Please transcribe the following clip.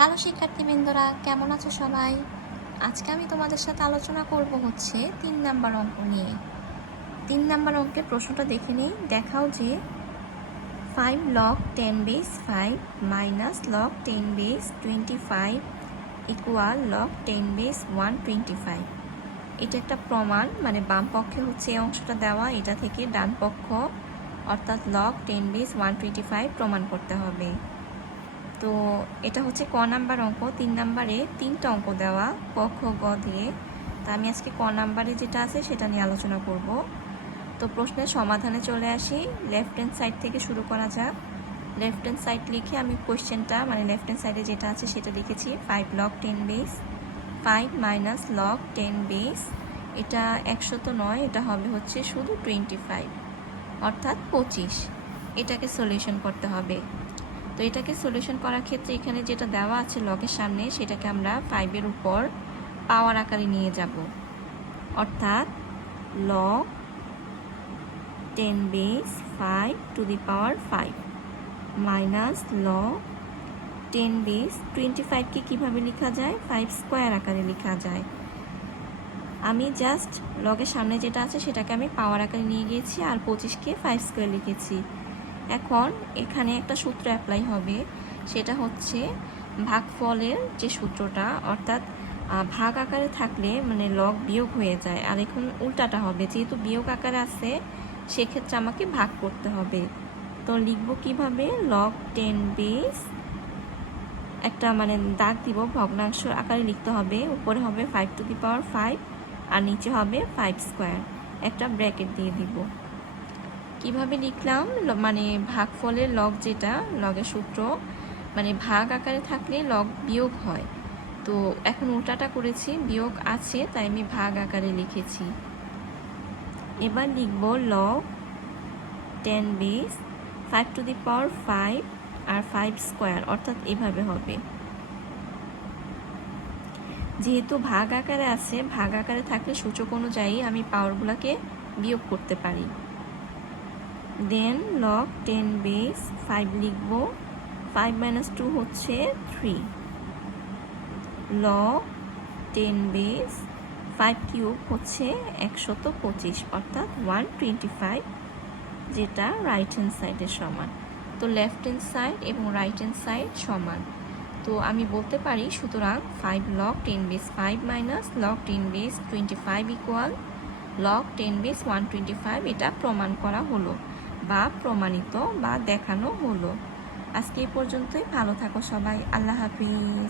Hello শিক্ষার্থী শিক্ষার্থীবৃন্দরা কেমন আছো সবাই? আজকে আমি তোমাদের সাথে আলোচনা করব হচ্ছে তিন নাম্বার অঙ্ক নিয়ে। তিন নাম্বার অঙ্কের প্রশ্নটা দেখে নিই। দেখাও যে five log ten base five minus log ten base twenty five equal log ten base one twenty five এটা একটা প্রমাণ মানে বাম পক্ষে হচ্ছে এই অংশটা দেওয়া, এটা থেকে ডান পক্ষ অর্থাৎ log ten base one twenty five প্রমাণ করতে হবে। তো এটা হচ্ছে ক নাম্বার অঙ্ক, তিন নাম্বারে তিনটা অঙ্ক দেওয়া, ক, খ, গ দিয়ে তা আমি আজকে ক নাম্বারে যেটা আছে সেটা নিয়ে আলোচনা করব। তো প্রশ্নের সমাধানে চলে আসি। লেফট হ্যান্ড সাইড থেকে শুরু করা যাক। লেফট হ্যান্ড সাইড লিখে আমি কোয়েশ্চেনটা মানে লেফট হ্যান্ড সাইডে যেটা আছে সেটা লিখেছি। Five log ten base five minus log ten base এটা একশো তো নয়, এটা হবে হচ্ছে শুধু টোয়েন্টি ফাইভ অর্থাৎ পঁচিশ। এটাকে সলিউশন করতে হবে। তো এটাকে সলিউশন করার ক্ষেত্রে এখানে যেটা দেওয়া আছে লগের সামনে, সেটাকে আমরা ফাইভের উপর পাওয়ার আকারে নিয়ে যাব। অর্থাৎ log ten base five to the power five minus log ten base twenty ফাইভকে কীভাবে লেখা যায়? ফাইভ স্কোয়ার আকারে লেখা যায়। আমি জাস্ট লগের সামনে যেটা আছে, সেটাকে আমি পাওয়ার আকারে নিয়ে গিয়েছি আর পঁচিশকে ফাইভ স্কোয়ার লিখেছি। এখন এখানে একটা সূত্র অ্যাপ্লাই হবে। সেটা হচ্ছে ভাগফলের যে সূত্রটা, অর্থাৎ ভাগ আকারে থাকলে মানে লগ বিয়োগ হয়ে যায়। আর এখন উল্টাটা হবে। যেহেতু বিয়োগ আকারে আছে, সেক্ষেত্রে আমাকে ভাগ করতে হবে। তো লিখব কীভাবে? লগ টেন বেস একটা মানে দাগ দিব, ভগ্নাংশ আকারে লিখতে হবে। উপরে হবে five to the power five আর নিচে হবে ফাইভ স্কোয়ার একটা ব্র্যাকেট দিয়ে দিব। কীভাবে লিখলাম? মানে ভাগফলের লগ যেটা, লগের সূত্র মানে ভাগ আকারে থাকলে লগ বিয়োগ হয়। তো এখন ওটাটা করেছি, বিয়োগ আছে, তাই আমি ভাগ আকারে লিখেছি। এবার লিখব log ten base five to the power five R five square অর্থাৎ এভাবে হবে। যেহেতু ভাগ আকারে আছে, ভাগ আকারে থাকলে সূচক অনুযায়ী আমি পাওয়ারগুলোকে বিয়োগ করতে পারি। Then log ten base five লিখব ফাইভ মাইনাস টু হচ্ছে three log ten base five cube হচ্ছে একশত পঁচিশ, অর্থাৎ ওয়ান টোয়েন্টি ফাইভ যেটা রাইট হ্যান্ড সাইডের সমান। তো লেফট হ্যান্ড সাইড এবং রাইট হ্যান্ড সাইড সমান। তো আমি বলতে পারি, সুতরাং five log ten base five minus log ten base twenty five equal log ten base one twenty five এটা প্রমাণ করা হলো। বা প্রমাণিত বা দেখানো হলো। আজকে এই পর্যন্তই। ভালো থাকো সবাই। আল্লাহ হাফিজ।